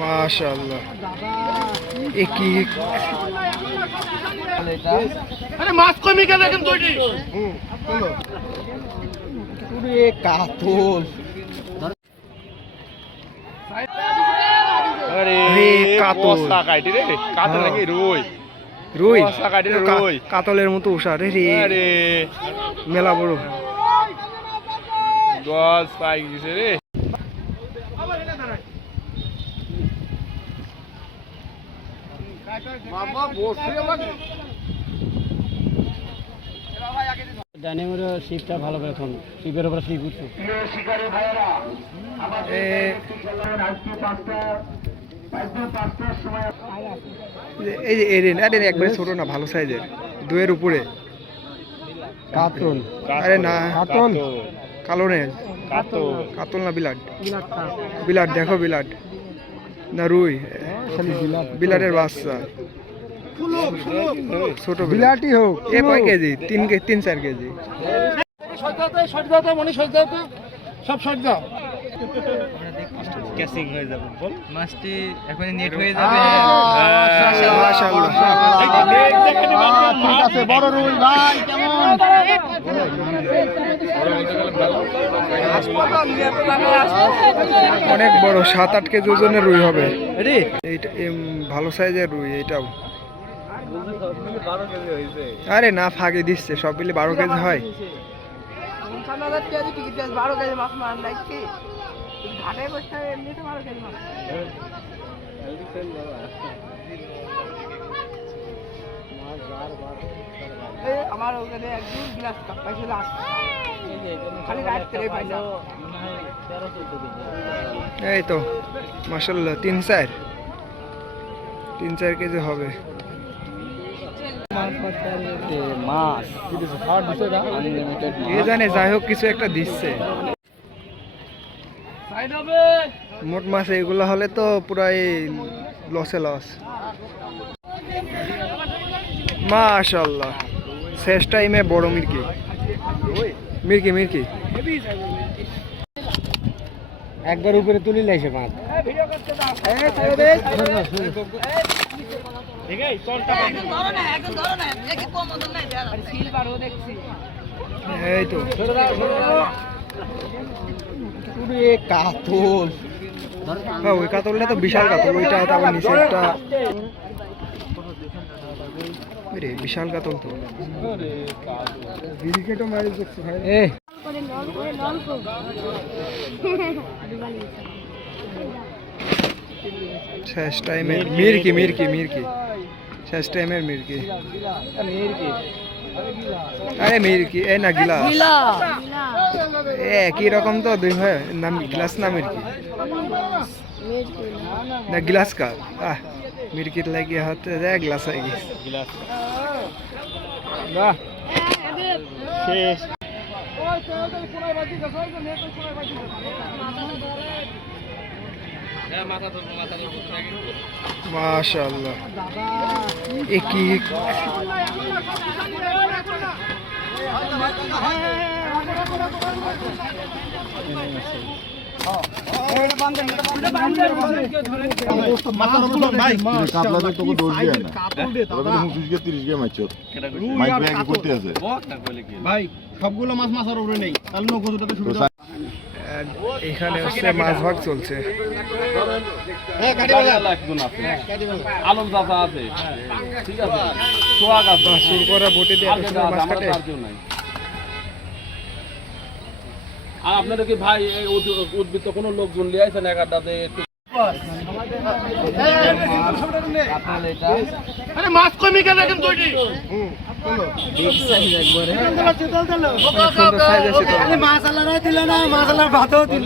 মাশাআল্লাহ কি আরে মাছ কমে গেল এখন দুইটি পুরে কাতল আরে কাতল বস্তা কাটি রে কাতল নাকি রুই রুই বস্তা কাটি রে রুই কাতলের মতো উষা রে আরে মেলা বড় দশ পাই গেছে রে মামা বসে আমাকে ডাইনিংয়ের শিপটা ভালো করে এখন শিপের উপরে শিপ উঠছে এই যে এরেন আরে একবারে ছোট না ভালো সাইজের দুয়ের উপরে কাতল আরে না কাতল কালো নে কাতল কাতল না বিলাট বিলাট দেখো বিলাট না রুই বিলাটের বাচ্চা ছোট বিলাটি হোক এ কয় কেজি 3-4 কেজি সব সর দাও ক্যাচিং হয়ে যাবে বল মাছটি এখন নেট হয়ে যাবে মাশাআল্লাহ ঠিক আছে বড় রুই ভাই কেমন অনেক বড় 7-8 কেজি ওজনের রুই হবে এইটা ভালো সাইজের রুই এটাও আরে না ফাঁকি দিচ্ছে সব মিলে 12 কেজি হয় আমার ওখানে একদম গ্লাস কাপ পাইছিল খালি রাত করে পাইলাম এই তো মাশাআল্লাহ 3-4 কেজি হবে মাছ এ জানে যাই হোক কিছু একটা দিচ্ছে মোট মাছ এগুলো হলে তো পুরাই লসে লস মাশাআল্লাহ শেষ টাইমে বড় মির্কি মির্কি একবার উপরে তুলি লাইছে মাছ এই তো পুরে কাতল হ্যাঁ ওই কাতলটা তো বিশাল কাতল ওইটা তো আবার নিচেরটা রে বিশাল কাতল তো ক্রিকেটও মারি দেখছি ভাই শেষ টাইমে মির্কি শেষ টাইমের মির্কি আরে মির্কি এই না গিলাস একই রকম তো দুই ভাই নাম গিলাস না মির্কি না গিলাস কা মির্কির লাগিয়ে হাতে যায় গ্লাস হয়ে গেছে বাহ শেষ মাশাআল্লাহ এ কি ভাই সবগুলো মাছ মাছের উপরে নেই তাহলে নৌকোটাতে সুবিধা এখানে হচ্ছে মাছ ভাগ চলছে আলম চাষা আছে ঠিক আছে সোয়াগ আছে শুরু করা বটে দিয়ে মাছ কাটে আর আপনাদেরকে ভাই এই উদ্বৃত্ত কোনো লোকজন নিয়ে আসেন একাধাতে মাছ কমে গেল এখন দুইটি মাছ আলাদা দিল না মাছ আলাদা ভাতও দিল